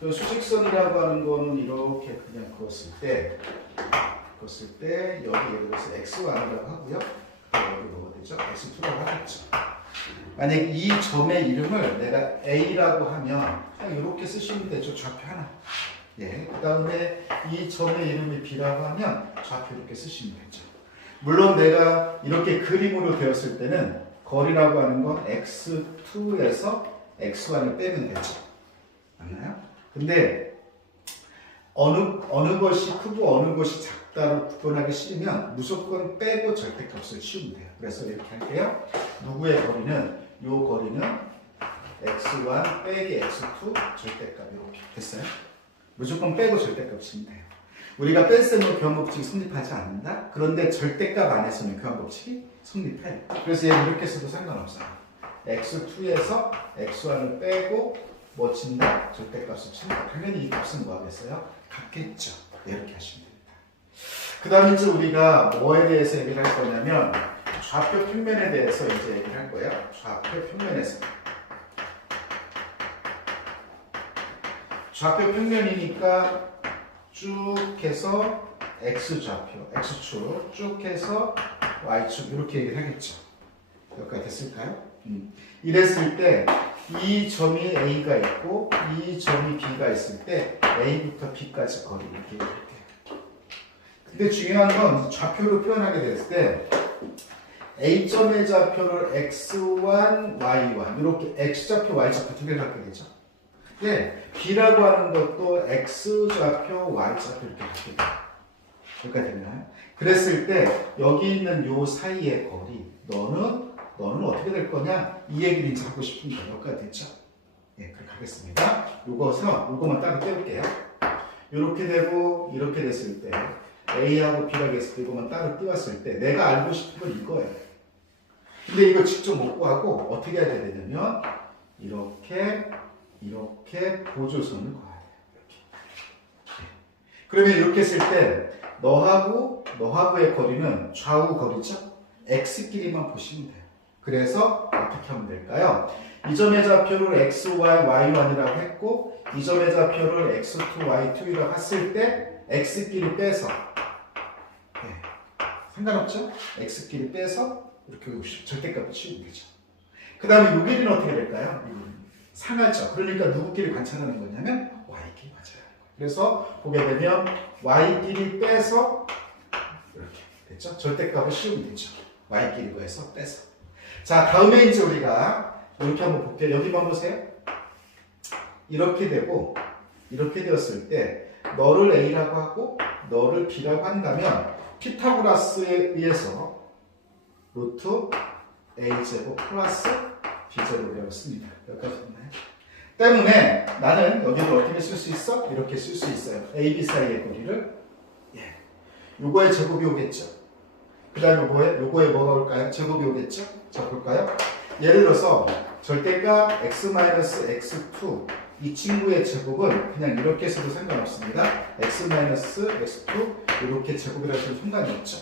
그 수직선이라고 하는 거는 이렇게 그냥 그었을 때 여기 예를 들어서 x1이라고 하고요. 여기 뭐가 되죠? x2라고 하겠죠. 만약 이 점의 이름을 내가 a라고 하면 그냥 이렇게 쓰시면 되죠. 좌표 하나. 예. 그 다음에 이 점의 이름이 b라고 하면 좌표 이렇게 쓰시면 되죠. 물론 내가 이렇게 그림으로 되었을 때는 거리라고 하는 건 x2에서 x1을 빼면 되죠. 맞나요? 근데 어느 것이 크고 어느 것이 작다로 구분하기 싫으면 무조건 빼고 절대값을 치우면 돼요. 그래서 이렇게 할게요. 누구의 거리는 요 거리는 x1 빼기 x2 절대값 이렇게 됐어요. 무조건 빼고 절대값 치면 돼요. 우리가 뺄셈으로 교환법칙이 성립하지 않는다? 그런데 절대값 안에서는 교환법칙이 성립해요. 그래서 얘는 이렇게 써도 상관없어요. x2에서 x1을 빼고 뭐 친다? 절대값을 친다. 당연히 이 값은 뭐 하겠어요? 같겠죠. 이렇게 하시면 됩니다. 그 다음에 이제 우리가 뭐에 대해서 얘기를 할 거냐면 좌표 평면에 대해서 이제 얘기를 할 거예요. 좌표 평면에서. 좌표 평면이니까 쭉 해서 x좌표, x축, 쭉 해서 y축 이렇게 얘기를 하겠죠. 여기까지 됐을까요? 이랬을 때 이 점이 A가 있고 이 점이 B가 있을 때 A부터 B까지 거리 이렇게 얘기할게요. 근데 중요한 건 좌표로 표현하게 됐을 때 A점의 좌표를 x1, y1 이렇게 x좌표, y좌표 두 개를 갖게 되죠. 네, B라고 하는 것도 x좌표, y좌표 이렇게 갖게 돼요. 여기까지 됐나요? 그랬을 때 여기 있는 요 사이의 거리 너는 어떻게 될 거냐? 이 얘기를 이제 하고 싶은 거 여기까지 됐죠? 예, 그렇게 하겠습니다. 요거만 따로 떼올게요. 이렇게 되고 이렇게 됐을 때 A하고 B라고 했을 때 이거만 따로 띄웠을 때 내가 알고 싶은 건 이거예요. 근데 이거 직접 못 구하고 어떻게 해야 되냐면 이렇게 보조선을 그어야 돼요. 이렇게. 그러면 이렇게 했을 때 너하고의 거리는 좌우 거리죠? x끼리만 보시면 돼요. 그래서 어떻게 하면 될까요? 이 점의 좌표를 xy, y1이라고 했고 이 점의 좌표를 x2, y2라고 했을 때 x끼리 빼서 상관없죠? x끼리 빼서 이렇게 절대값을 치우면 되죠. 그 다음에 요 길이는 어떻게 될까요? 상하죠. 그러니까 누구끼리 관찰하는 거냐면 y끼리 관찰하는 거예요. 그래서 보게 되면 y끼리 빼서 이렇게 됐죠? 절대값을 씌우면 되죠. y끼리 구해서 빼서. 자, 다음에 이제 우리가 이렇게 한번 볼게요. 여기만 보세요. 이렇게 되고 이렇게 되었을 때 너를 A라고 하고 너를 B라고 한다면 피타고라스에 의해서 루트 A제곱 플러스 B제곱이라고 씁니다. 여기까지 됐나요? 때문에 나는 여기를 어떻게 쓸 수 있어? 이렇게 쓸 수 있어요. A, B 사이의 거리를 요거의 제곱이 오겠죠. 그 다음에 요거에 뭐가 올까요? 제곱이 오겠죠? 자, 볼까요? 예를 들어서 절대값 x-x2 이 친구의 제곱은 그냥 이렇게 해서도 상관없습니다. x-x2 이렇게 제곱이라고 해도 상관이 없죠.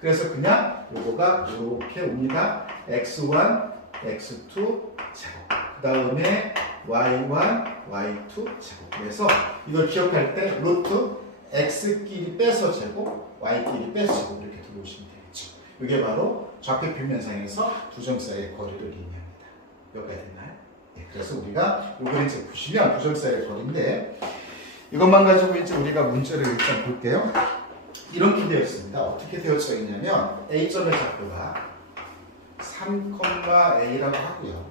그래서 그냥 요거가 이렇게 옵니다. x1, x2 제곱. 그 다음에 y1, y2 제곱. 그래서 이걸 기억할 때 루트 x끼리 빼서 제곱, y끼리 빼서 제곱 이렇게 들어오시면 되겠죠. 이게 바로 좌표 평면상에서 두 점 사이의 거리를 의미합니다. 여기까지 됐나요? 네, 그래서 우리가 이걸 이제 보시면 두 점 사이의 거리인데 이것만 가지고 이제 우리가 문제를 일단 볼게요. 이렇게 되어 있습니다. 어떻게 되어져 있냐면 A점의 좌표가 3,A라고 하고요.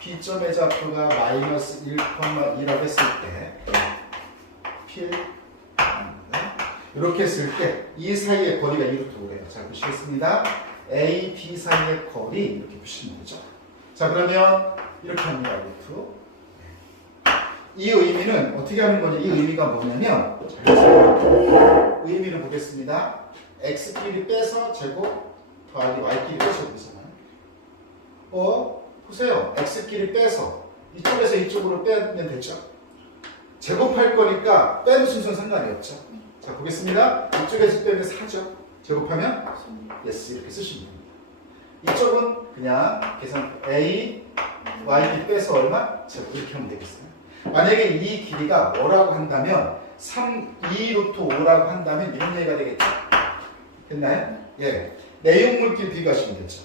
B점의 좌표가 마이너스 1,2라고 했을 때 필 이렇게 했을 때 이 사이의 거리가 이렇게 오래요. 자, 보시겠습니다. A, B 사이의 거리 이렇게 보시면 되죠. 자, 그러면 이렇게 합니다. 루트. 이 의미는 어떻게 하는 거냐? 이 의미가 뭐냐면 의미를 보겠습니다. x끼리 빼서 제곱 더하기 y끼리 빼서 되잖아요. 보세요. x끼리 빼서 이쪽에서 이쪽으로 빼면 되죠. 제곱할 거니까 빼는 순서는 상관이 없죠. 자, 보겠습니다. 이쪽에서 빼면 4죠. 제곱하면 yes 이렇게 쓰시면 됩니다. 이쪽은 그냥 계산 a, y 빼서 얼마? 제곱 이렇게 하면 되겠어요. 만약에 이 길이가 뭐라고 한다면 2 루트 5라고 한다면 이런 얘기가 되겠죠? 됐나요? 예. 내용물끼리 비교하시면 되죠.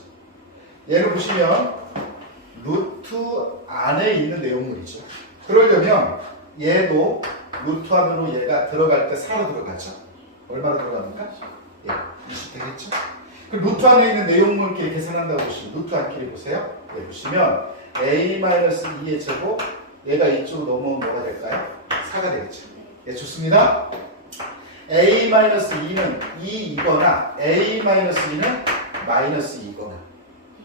얘를 보시면 루트 안에 있는 내용물이죠. 그러려면 얘도 루트 안으로 얘가 들어갈 때 4로 들어가죠. 얼마로 들어갑니까? 예, 20 되겠죠? 그 루트 안에 있는 내용물끼리 계산한다고 보시면 루트 안끼리 보세요. 네, 보시면 a-2의 제곱 얘가 이쪽으로 넘어오면 뭐가 될까요? 4가 되겠죠. 예, 좋습니다. a-2는 2이거나 a-2는 마이너스 2이거나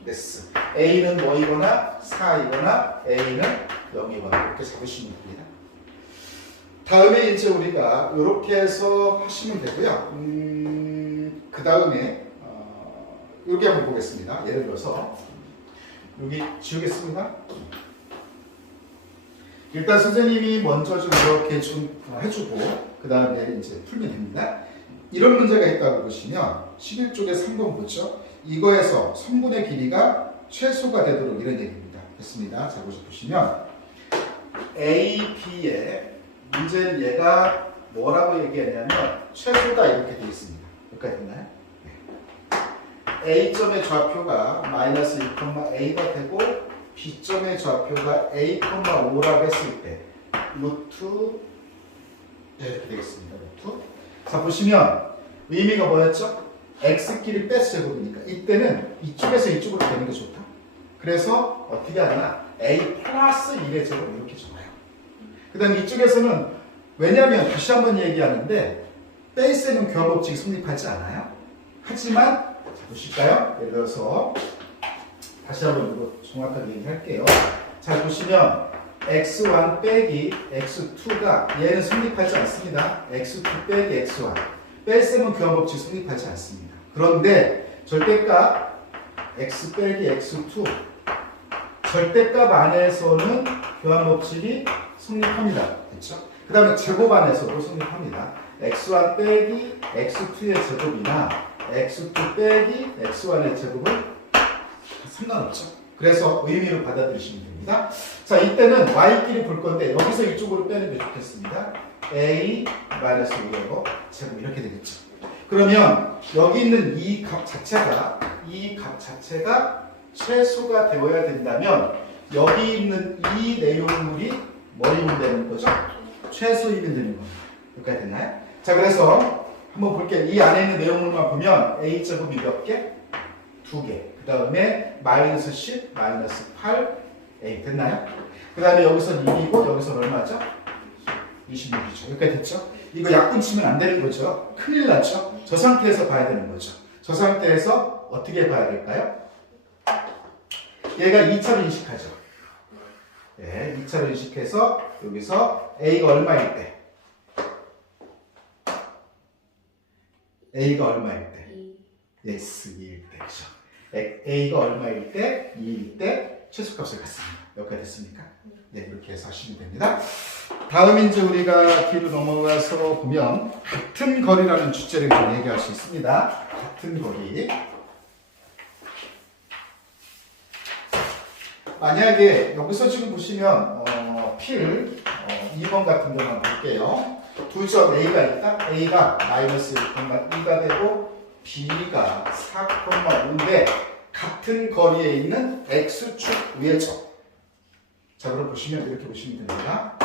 됐어. a는 뭐이거나 4이거나 a는 0이거나 이렇게 잡으시면 됩니다. 다음에 이제 우리가 이렇게 해서 하시면 되고요. 그 다음에 여기 한번 보겠습니다. 예를 들어서 여기 지우겠습니다. 일단 선생님이 먼저 좀 이렇게 좀 해주고 그 다음에 이제 풀면 됩니다. 이런 문제가 있다고 보시면 11쪽에 3번 보죠. 이거에서 성분의 길이가 최소가 되도록 이런 얘기입니다. 됐습니다. 자, 보시면 A, B의 문제는 얘가 뭐라고 얘기했냐면 최소다 이렇게 되어 있습니다. 여기까지 됐나요? A점의 좌표가 마이너스 1,a가 되고 B점의 좌표가 a,5라고 했을 때 루트 이렇게 되겠습니다. 루트. 자, 보시면 의미가 뭐였죠? x끼리 빼서 제곱이니까 이때는 이쪽에서 이쪽으로 되는 게 좋다. 그래서 어떻게 하나 a 플러스 1의 제곱 이렇게 좋아요. 그 다음에 이쪽에서는 왜냐하면 다시 한번 얘기하는데 베이스에는 교합 법칙이 성립하지 않아요. 하지만 자, 보실까요? 예를 들어서 다시 한번 이거 정확하게 얘기할게요. 자, 보시면 x1 빼기 x2가 얘는 성립하지 않습니다. x2 빼기 x1 뺄셈은 교합 법칙 성립하지 않습니다. 그런데 절대값 x 빼기 x2 절대값 안에서는 교합 법칙이 성립합니다. 그렇죠? 그 다음에 제곱 안에서도 성립합니다. x1 빼기 x2의 제곱이나 x2 빼기 x1의 제곱은 상관없죠. 그래서 의미로 받아들이시면 됩니다. 자, 이때는 y끼리 볼 건데 여기서 이쪽으로 빼는 게 좋겠습니다. a-5의 제곱 이렇게 되겠죠. 그러면 여기 있는 이 값 자체가 최소가 되어야 된다면 여기 있는 이 내용물이 뭐이면 되는 거죠? 최소이면 되는 겁니다. 여기까지 됐나요? 자, 그래서 한번 볼게요. 이 안에 있는 내용물만 보면 a제곱이 몇 개? 2개. 그 다음에 마이너스 10, 마이너스 8, a 됐나요? 그 다음에 여기서 1이고 여기서 얼마죠? 26이죠. 여기까지 됐죠? 이거 약분 치면 안 되는 거죠. 큰일 났죠? 저 상태에서 봐야 되는 거죠. 저 상태에서 어떻게 봐야 될까요? 얘가 2차로 인식하죠. 네, 2차로 인식해서 여기서 a가 얼마일 때? a가 얼마일 때? yes, 2일 때. 그렇죠? a가 얼마일 때? 2일 때 최소값을 갖습니다. 여기까지 됐습니까? 네, 이렇게 해서 하시면 됩니다. 다음 이제 우리가 뒤로 넘어가서 보면 같은 거리라는 주제를 좀 얘기할 수 있습니다. 같은 거리. 만약에 여기서 지금 보시면 필 2번 같은 경우 한번 볼게요. 두 점 A가 있다. A가 마이너스 1,2가 되고 B가 4,5인데 같은 거리에 있는 X축 위의 점. 자, 그럼 보시면 이렇게 보시면 됩니다.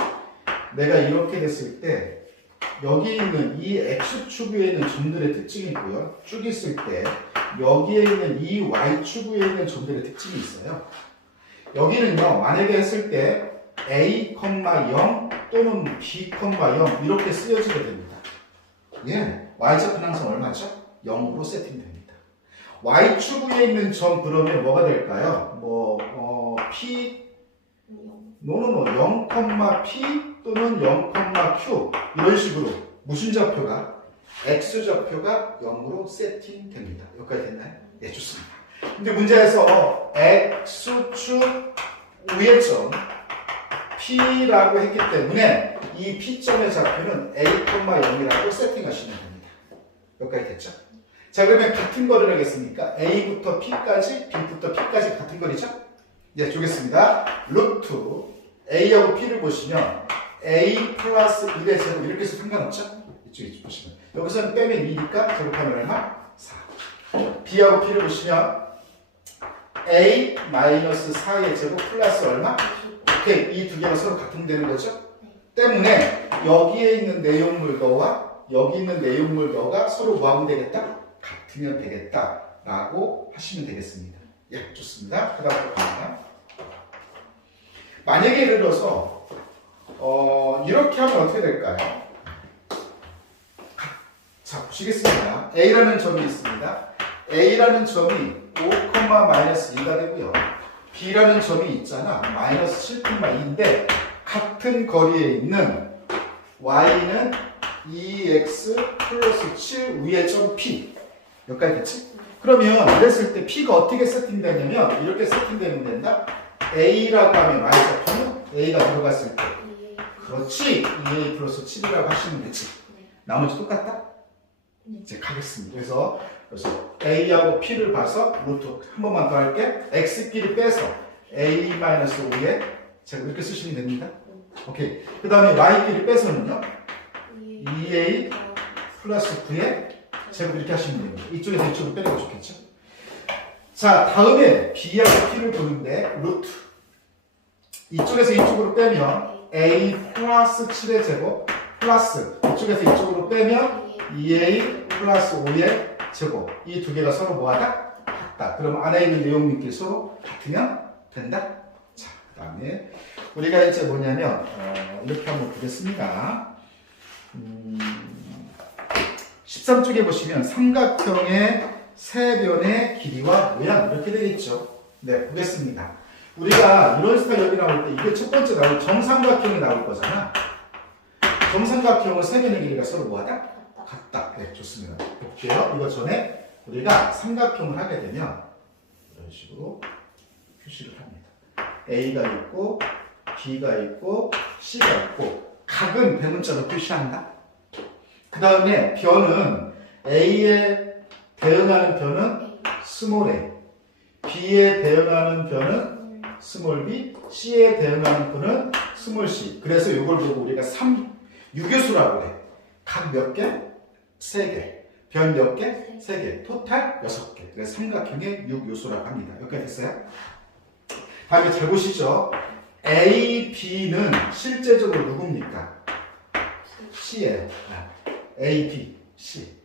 내가 이렇게 됐을 때 여기 있는 이 X축 위에 있는 점들의 특징이 있고요. 쭉 있을 때 여기에 있는 이 Y축 위에 있는 점들의 특징이 있어요. 여기는요, 만약에 했을 때 A, 0 또는 B, 0 이렇게 쓰여지게 됩니다. 예, Y좌표는 항상 얼마죠? 0으로 세팅됩니다. Y축 위에 있는 점 그러면 뭐가 될까요? P, 0, P 또는 0, Q 이런 식으로 무슨 좌표가? X좌표가 0으로 세팅됩니다. 여기까지 됐나요? 네, 좋습니다. 근데 문제에서 X축 위의 점 P라고 했기 때문에 이 P점의 좌표는 A, 0이라고 세팅하시면 됩니다. 여기까지 됐죠? 자, 그러면 같은 거리를 하겠습니까? A부터 P까지, B부터 P까지 같은 거리죠? 네, 주겠습니다. 루트 A하고 P를 보시면 A 플러스 1의 제곱 이렇게 해서 상관없죠? 이쪽에 보시면 여기서는 빼면 2니까 제곱하면 얼마? 4. B하고 P를 보시면 A 마이너스 4의 제곱 플러스 얼마? 오케이. 이 두 개가 서로 같으면 되는 거죠? 때문에 여기에 있는 내용물거와 여기 있는 내용물거가 서로 뭐하면 되겠다? 같으면 되겠다 라고 하시면 되겠습니다. 예, 좋습니다. 그 다음으로 갑니다. 만약에 예를 들어서 이렇게 하면 어떻게 될까요? 자, 보시겠습니다. A라는 점이 있습니다. A라는 점이 5, 마이너스 2가 되고요. B라는 점이 있잖아. 마이너스 7,2인데 같은 거리에 있는 Y는 2x 플러스 7 위에 점 P 여기까지 됐지? 그러면 이랬을 때 P가 어떻게 세팅되냐면 이렇게 세팅되면 된다. A라고 하면 Y좌표는 A가 들어갔을 때 그렇지 2A 플러스 7이라고 하시면 되지. 나머지 똑같다? 이제 가겠습니다. 그래서 A하고 P를 봐서 루트 한 번만 더 할게. X끼리 빼서 A-5에 제가 이렇게 쓰시면 됩니다. 오케이. 그 다음에 Y끼리 빼서는요 2A 플러스 9에 제곱 이렇게 하시면 됩니다. 이쪽에서 이쪽으로 빼는 게 좋겠죠? 자, 다음에 B하고 P를 보는데 루트 이쪽에서 이쪽으로 빼면 A 플러스 7의 제곱 플러스 이쪽에서 이쪽으로 빼면 2A 플러스 5의 제곱 이 두 개가 서로 뭐하다? 같다. 그럼 안에 있는 내용물끼리 서로 같으면 된다. 자, 그 다음에 우리가 이제 뭐냐면 이렇게 한번 보겠습니다. 13쪽에 보시면 삼각형의 세변의 길이와 모양 이렇게 되겠죠. 네, 보겠습니다. 우리가 이런 스타일 여기 나올 때 이게 첫 번째 나올 정삼각형이 나올 거잖아. 정삼각형은 세변의 길이가 서로 뭐하다? 같다. 네, 좋습니다. 볼게요. 이거 전에 우리가 삼각형을 하게 되면 이런 식으로 표시를 합니다. A가 있고 B가 있고 C가 있고 각은 대문자로 표시한다. 그 다음에 변은 A에 대응하는 변은 스몰 a, B에 대응하는 변은 스몰 b, C에 대응하는 변은 스몰 c. 그래서 이걸 보고 우리가 6요소라고 해. 각 몇 개? 3개. 변 몇 개? 3개. 토탈 6개. 그래서 삼각형의 6요소라고 합니다. 여기까지 됐어요? 다음에 잘 보시죠. A, B는 실제적으로 누굽니까? C예요. A, B, C.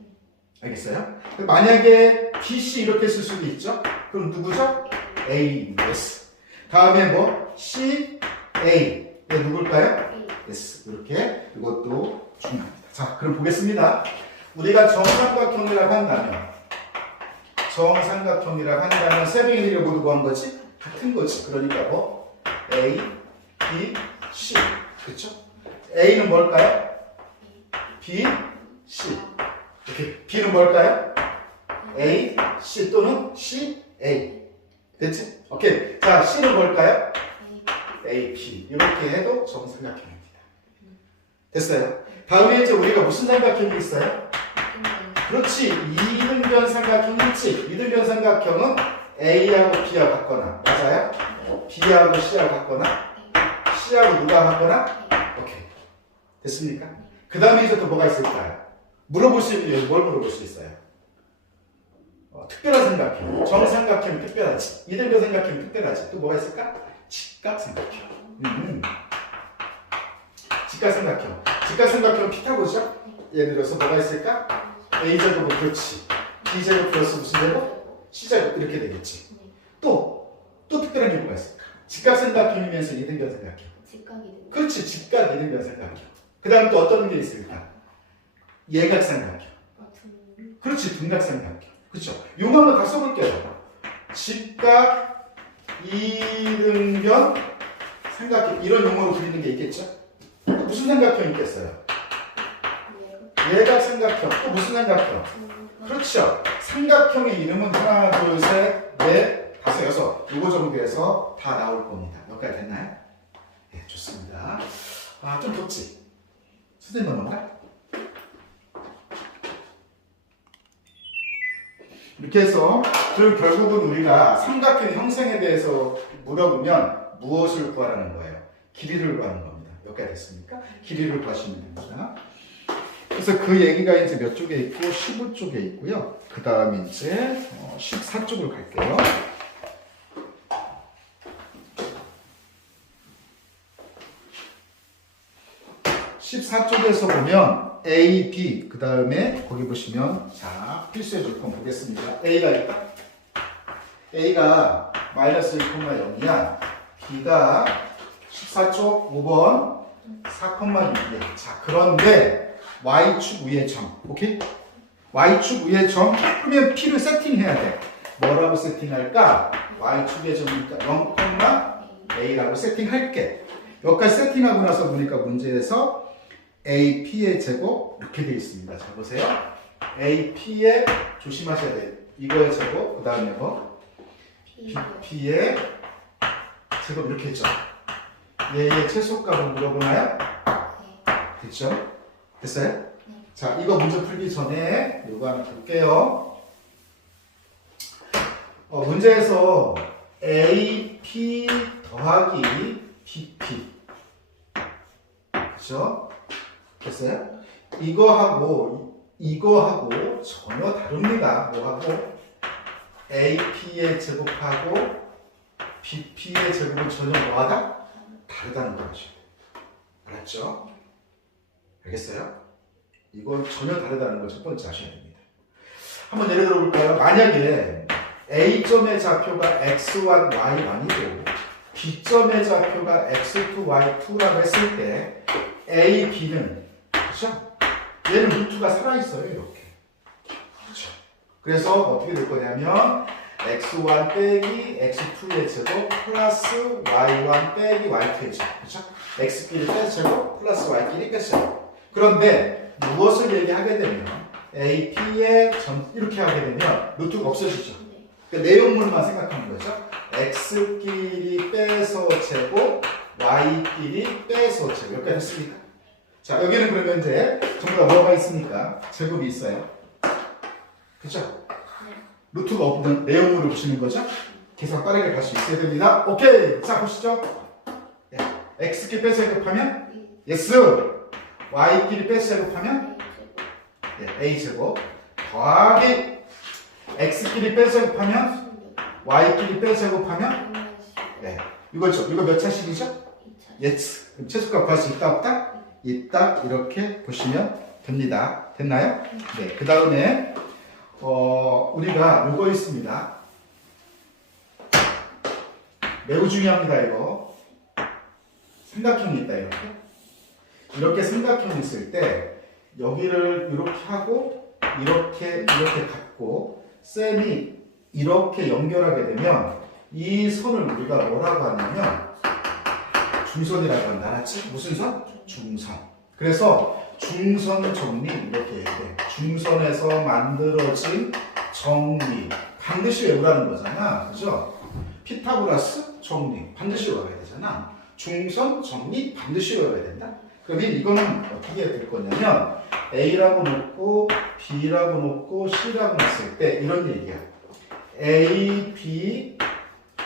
알겠어요? 만약에 B, C 이렇게 쓸 수도 있죠? 그럼 누구죠? A, S. 다음에 뭐? C, A. 네, 누굴까요? S. 이렇게 이것도 중요합니다. 자, 그럼 보겠습니다. 우리가 정삼각형이라고 한다면 세변의 길이를 모두 구한 거지? 같은 거지. 그러니까 뭐? A, B, C. 그렇죠? A는 뭘까요? B, C. 이렇게 B는 뭘까요? A, C 또는 C, A. 됐지? 오케이. 자, C는 뭘까요? A, B. 이렇게 해도 정삼각형입니다. 됐어요? 다음에 이제 우리가 무슨 삼각형이 있어요? 그렇지. 이등변 삼각형이 있지. 이등변 삼각형은 A하고 B하고 같거나, 맞아요? B하고 C하고 같거나, C하고 누가 같거나, 오케이. 됐습니까? 그 다음에 이제 또 뭐가 있을까요? 뭘 물어볼 수 있어요? 특별한 삼각형. 정삼각형이 특별하지. 이등변 삼각형이 특별하지. 또 뭐가 있을까? 직각삼각형. 직각삼각형. 직각삼각형 피타고죠? 예를 들어서 뭐가 있을까? A제곱 그렇지. B제곱 플러스 무슨 제곱? C제곱 이렇게 되겠지. 또 특별한 게 뭐가 있을까? 직각삼각형이면서 이등변 삼각형. 그렇지. 직각 이등변 삼각형. 그 다음 또 어떤 게 있을까? 예각삼각형. 그렇지. 둔각삼각형. 그렇죠. 요거 한번 다 써볼게요. 직각 이등변 삼각형 이런 용어로 그리는 게 있겠죠? 무슨 삼각형 있겠어요? 예각삼각형. 또 무슨 삼각형? 그렇죠. 삼각형의 이름은 하나, 둘, 셋, 넷, 다섯, 여섯. 요거 정도에서 다 나올 겁니다. 여기까지 됐나요? 네, 좋습니다. 아, 좀 덥지? 선생님 넘어가? 이렇게 해서 결국은 우리가 삼각형 형성에 대해서 물어보면 무엇을 구하라는 거예요? 길이를 구하는 겁니다. 여기까지 됐습니까? 길이를 구하시면 됩니다. 그래서 그 얘기가 이제 몇 쪽에 있고 15쪽에 있고요. 그 다음에 이제 14쪽을 갈게요. 14쪽에서 보면 A, B, 그 다음에 거기 보시면 자 필수의 조건 보겠습니다. A가 있다. A가 마이너스 1,0이야. B가 14쪽 5번 4,6이야. 자 그런데 Y축 위의 점, 오케이? Y축 위의 점 그러면 P를 세팅해야 돼. 뭐라고 세팅할까? Y축의 점이니까 0,A라고 세팅할게. 여기까지 세팅하고 나서 보니까 문제에서 AP의 제곱 이렇게 되어 있습니다. 자 보세요. AP의 조심하셔야 돼요. 이거의 제곱, 그 다음에 뭐? BP의 제곱 이렇게 했죠. 얘의 최소값을 물어보나요? 됐죠? 됐어요? 자 이거 문제 풀기 전에 이거 하나 볼게요. 문제에서 AP 더하기 BP 그죠? 됐어요? 이거하고 전혀 다릅니다. 뭐하고? AP의 제곱하고 BP의 제곱은 전혀 뭐하다? 다르다는 거죠. 알았죠? 알겠어요? 이건 전혀 다르다는 걸 첫 번째 아셔야 됩니다. 한번 예를 들어 볼까요? 만약에 A점의 좌표가 x1, y1이고 B점의 좌표가 x2, y2라고 했을 때 A, B는 그렇죠? 얘는 루트가 살아있어요. 이렇게. 그렇죠? 그래서 어떻게 될 거냐면 x1 빼기 x2의 제곱 플러스 y1 빼기 y2의 제곱 그렇죠? x끼리 빼제곱 플러스 y끼리 빼제곱 그런데 무엇을 얘기하게 되면 AP의 점 이렇게 하게 되면 루트가 없어지죠. 그러니까 내용물만 생각하는 거죠. x끼리 빼서 제곱 y끼리 빼서 제곱 여기까지 했습니까? 자 여기는 그러면 이제 전부 다 뭐가 있습니까? 제곱이 있어요. 그렇죠? 루트가 없는 내용물을 보시는 거죠? 계산 빠르게 갈 수 있어야 됩니다. 오케이. 자 보시죠. x끼리 빼서 제곱하면 yes. y끼리 빼서 제곱하면 a제곱 더하기 x끼리 빼서 제곱하면 y끼리 빼서 제곱하면 이거죠. 이거 몇 차식이죠? yes. 그럼 최소값 구할 수 있다 없다? 있다. 이렇게 보시면 됩니다. 됐나요? 네. 그 다음에 우리가 요거 있습니다. 매우 중요합니다. 이거 삼각형이 있다. 이렇게 삼각형이 있을 때 여기를 이렇게 하고 이렇게 갖고 셈이 이렇게 연결하게 되면 이 선을 우리가 뭐라고 하냐면 중선이라고 한다. 알았지? 무슨 선? 중선. 그래서 중선 정리 이렇게 얘기해. 중선에서 만들어진 정리 반드시 외우라는 거잖아. 그죠? 피타고라스 정리 반드시 외워야 되잖아. 중선 정리 반드시 외워야 된다. 그러면 이거는 어떻게 될 거냐면 A라고 놓고 B라고 놓고 C라고 놨을 때 이런 얘기야. A, B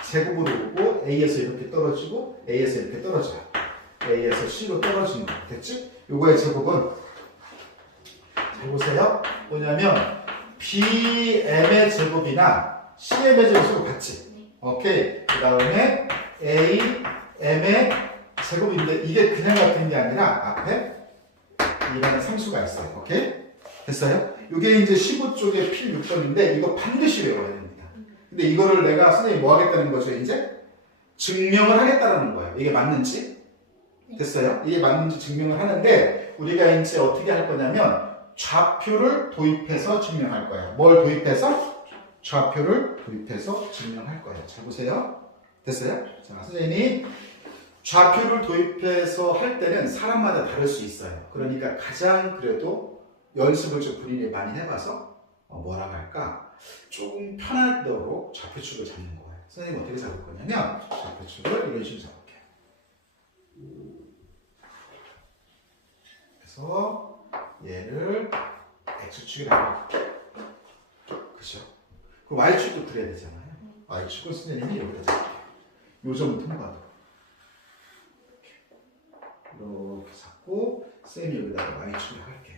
제곱으로 오고 A에서 이렇게 떨어지고 A에서 이렇게 떨어져요. A에서 C로 떨어지는 거. 됐지? 요거의 제곱은 잘 보세요. 뭐냐면 BM의 제곱이나 CM의 제곱으로 같지? 오케이. 그 다음에 AM의 제곱인데 이게 그냥 같은 게 아니라 앞에 이라는 상수가 있어요. 오케이? 됐어요? 이게 이제 15쪽의 필 6번인데 이거 반드시 외워야 됩니다. 근데 이거를 내가 선생님이 뭐 하겠다는 거죠? 이제 증명을 하겠다는 거예요. 이게 맞는지? 됐어요? 이게 맞는지 증명을 하는데 우리가 이제 어떻게 할 거냐면 좌표를 도입해서 증명할 거예요. 뭘 도입해서? 좌표를 도입해서 증명할 거예요. 잘 보세요. 됐어요? 자, 선생님이 좌표를 도입해서 할 때는 사람마다 다를 수 있어요. 그러니까 가장 그래도 연습을 좀 본인이 많이 해봐서 뭐라고 할까? 조금 편하도록 좌표축을 잡는 거예요. 선생님 어떻게 잡을 거냐면 좌표축을 이런 식으로 잡을게요. 그래서 얘를 X축이라고 할게요. 그죠? 그 Y축도 그려야 되잖아요. Y축은 선생님이 여기다 잡을게요. 요 점은 통과하도록. 쌤이 여기다가 y축을 할게요.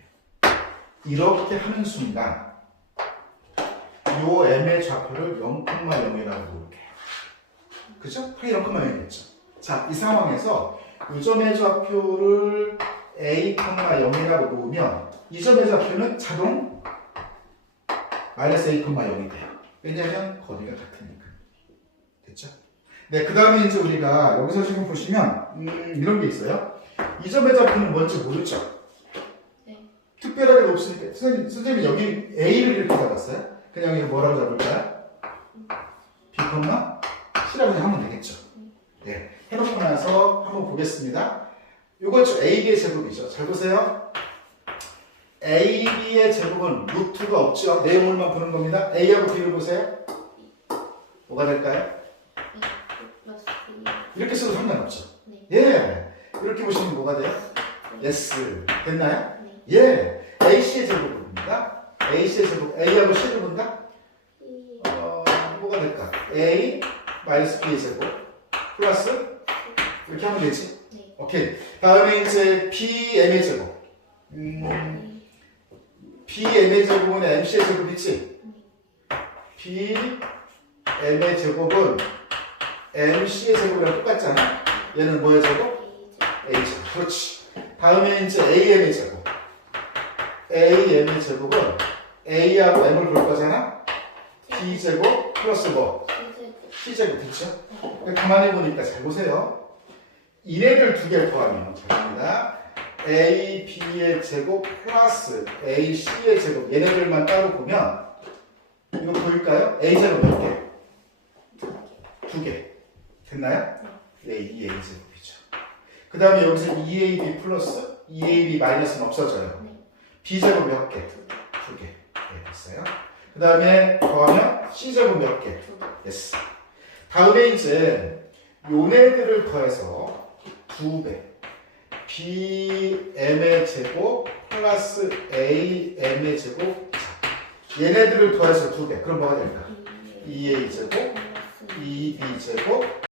이렇게 하는 순간 요 m의 좌표를 0,0이라고 놓을게요. 그죠? 파이 0,0이겠죠. 자, 이 상황에서 이 점의 좌표를 a,0이라고 놓으면 이 점의 좌표는 자동 마이너스 a,0이 돼요. 왜냐하면 거리가 같으니까. 됐죠? 네, 그 다음에 이제 우리가 여기서 지금 보시면 이런 게 있어요. 이 점의 좌표는 뭔지 모르죠? 네. 특별하게 없으니까 선생님이 여기 A를 이렇게 잡았어요. 그냥 이거 뭐라고 잡을까요? B, C라고 그냥 하면 되겠죠. 네, 해놓고 나서 한번 보겠습니다. 이거 AB의 제곱이죠. 잘 보세요. AB의 제곱은 루트가 없죠. 내용물만 보는 겁니다. A하고 B를 보세요. 뭐가 될까요? 이렇게 써도 상관없죠. 네. 예, 이렇게 보시면 뭐가 돼요? yes. 됐나요? 네. 예, AC의 제곱입니다. AC의 제곱, A하고 C를 본다? 뭐가 될까? A 마이너스 B의 제곱 플러스 이렇게 하면 되지? 네. 오케이. 다음에 이제 BM의 제곱. BM의 제곱은 MC의 제곱이지? BM의 제곱은 MC의 제곱이랑 똑같잖아. 얘는 뭐의 제곱? A 제곱. 그렇지. 다음에 이제 AM의 제곱. AM의 제곱은 A하고 M을 볼 거잖아. B 제곱 플러스 뭐? C 제곱. 그렇죠? 가만히 보니까 잘 보세요. 이네들 두 개를 더하면 잘합니다. A, B의 제곱 플러스 A, C의 제곱. 얘네들만 따로 보면 이거 보일까요? A 제곱 몇 개? 두 개. 됐나요? 네, 2A 제곱이죠. 그 다음에 여기서 2AB 플러스 2AB 마이너스는 없어져요. 네. B 제곱 몇 개? 두 개. 네, 됐어요. 그 다음에 더하면 C 제곱 몇 개? 됐어. 다음에 이제 요네들을 더해서 2배. BM의 제곱 플러스 AM의 제곱. 자, 얘네들을 더해서 2배. 그럼 뭐가 될까? 2A 제곱, 2B 제곱,